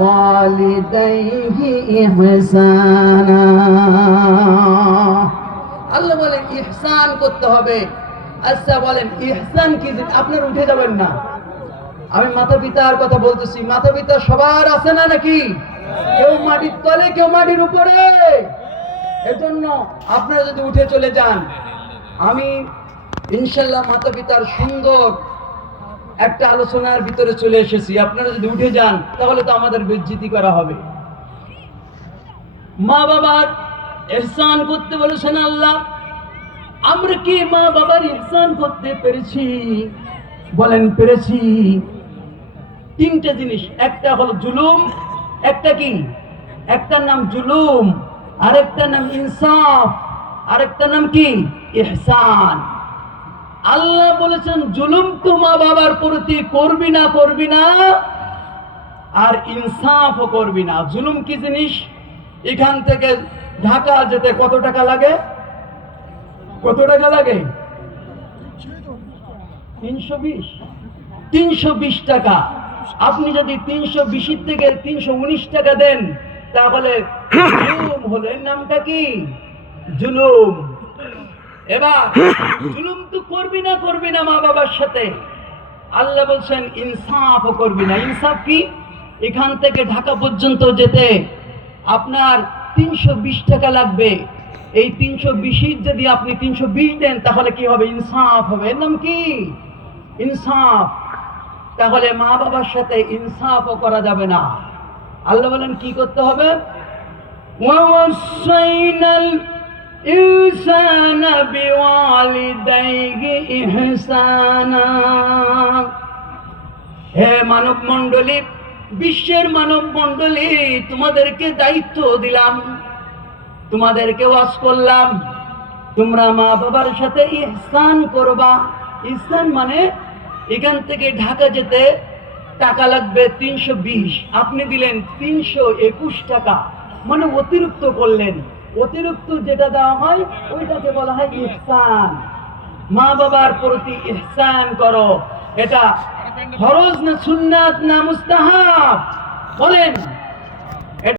والديه إحسانا আল্লাহ বলেন ইহসান করতে হবে আচ্ছা বলেন ইহসান কি জিনিস? আপনার উঠে যাবেন না আমি মাতা পিতার কথা বলতেছি মাতা পিতা সবার আছে না নাকি কেউ মাটির তলে কেউ মাটির উপরে এজন্য আপনারা যদি উঠে চলে যান আমি ইনশাল্লাহ মাতা পিতার সুন্দর একটা আলোচনার ভিতরে চলে এসেছি। আপনারা যদি উঠে যান, তাহলে তো আমাদের বেজ্জিতি করা হবে। মা বাবার ইহসান করতে বলেছেন আল্লাহ, আমরা কি মা বাবার ইহসান করতে পেরেছি? বলেন, পেরেছি। তিনটে জিনিস। একটা হলো জুলুম, একটা কি? একটার নাম জুলুম আরেকটার নাম ইনসাফ আরেকটার নাম কি? ইহসান আল্লাহ বলেছেন, জুলুম তো মা বাবার প্রতি করবি না করবি না, আর ইনসাফও করবি না। জুলুম কি জিনিস? এখান থেকে ঢাকা যেতে কত টাকা লাগে? কত টাকা লাগে? তিনশো বিশ। তিনশো বিশ টাকা। আপনি যদি তিনশো বিশের থেকে তিনশো উনিশ টাকা দেন, তাহলে জুলুম হলো এর নামটা কি? জুলুম। এবার জুলুম তো করবি না করবি না মা বাবার সাথে। আল্লাহ বলছেন ইনসাফ করবি না। ইনসাফ কি? এখান থেকে ঢাকা পর্যন্ত যেতে আপনার তিনশো বিশ টাকা লাগবে। এই তিনশো বিশের যদি আপনি তিনশো বিশ দেন তাহলে কি হবে? ইনসাফ হবে। এর নাম কি? ইনসাফ। তাহলে মা বাবার সাথে ইনসাফও করা যাবে না। আল্লাহ বলেন কি করতে হবে? ওয়াসাইনাল الإنسان بوالديه إحسانا হে মানব মণ্ডলী বিশ্বের মানব মণ্ডলী তোমাদেরকে দায়িত্ব দিলাম তোমাদেরকে ওয়াজ করলাম তোমরা মা বাবার সাথে ইহসান করবা ইহসান মানে এখান থেকে ঢাকা যেতে টাকা লাগবে তিনশো বিশ আপনি দিলেন তিনশো একুশ টাকা মানে অতিরিক্ত করলেন অতিরিক্ত যেটা দেওয়া হয়, ওইটাকে বলা হয় ইহসান। মা বাবার প্রতি ইহসান করো। এটা ফরজ না সুন্নাত না মুস্তাহাব? বলেন।